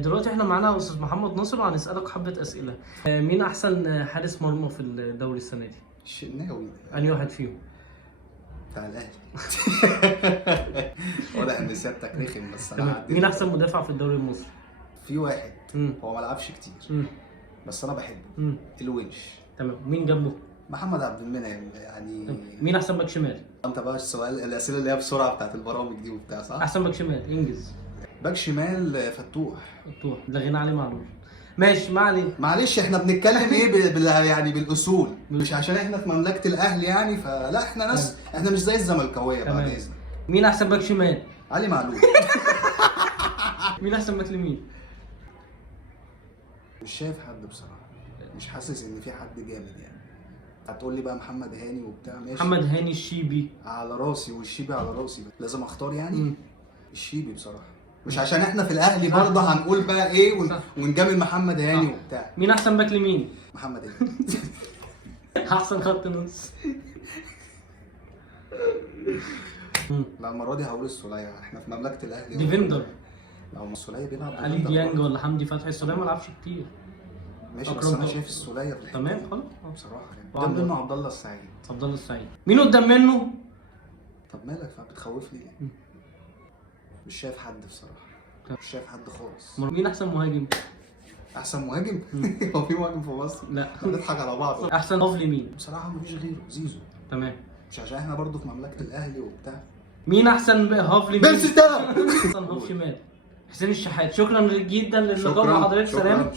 دلوقتي احنا معانا استاذ محمد ناصر وهنسالك حبه اسئله. مين احسن حارس مرمى في الدوري السنه دي؟ الشناوي. انهي واحد فيهم؟ بتاع الاهلي. واضح ان سيادتك رخم بس انا تمام. هعدي. مين احسن مدافع في الدوري المصري؟ في واحد مم. هو ما لعبش كتير مم. بس انا بحبه. مم. الونش. تمام. مين جنبه؟ محمد عبد المنعم يعني. تمام. مين احسن باك شمال؟ انت بقى السؤال الاسئله اللي هي بسرعه بتاعت البرامج دي وبتاع صح؟ احسن باك شمال انجز. باك شمال فتوح. فتوح لا غنى عليه معلول. ماشي ما علينا. معلش احنا بنتكلم ايه يعني بالاصول مش عشان احنا في مملكه الاهلي يعني فلا احنا ناس احنا مش زي الزملكاويه بعد تمام. اذنك. مين احسن باك شمال؟ علي معلول. مين احسن باك يمين؟ مش شايف حد بصراحه مش حاسس ان في حد جامد يعني. هتقول لي بقى محمد هاني وبتاع ماشي. محمد هاني الشيبي. على راسي والشيبي على راسي لازم اختار يعني. مم. الشيبي بصراحه مش عشان احنا في الاهلي برضه هنقول بقى ايه ونجامل محمد هاني وبتاع. مين احسن باك يمين؟ محمد هاني. احسن خط نص. لا المره دي هقول السوليه احنا في مملكه الاهلي. ديفندر. لو السوليه بيلعب علي ديفندر ديانج برضه. ولا حمدي فتحي؟ السوليه ما لعبش كتير. ماشي أكرم بس انا توفيق. شايف السوليه في الحته تمام دي. خلاص. بصراحه يعني وعبد قدام منه الله. عبد الله السعيد. عبد الله السعيد. مين قدام منه؟ طب مالك بتخوفني ليه؟ مش شايف حد بصراحه. مش شايف حد خالص. مين احسن مهاجم؟ احسن مهاجم؟ هو في مهاجم في مصر؟ لا. بنضحك على بعض. احسن هاف لمين؟ بصراحه مفيش غيره زيزو. تمام. مش عشان احنا برضه في مملكه الاهلي وبتاع. مين احسن هاف لمين؟ بنستا. احسن هاف شمال حسين الشحات. شكرا جدا للقاء مع حضرتك. سلام.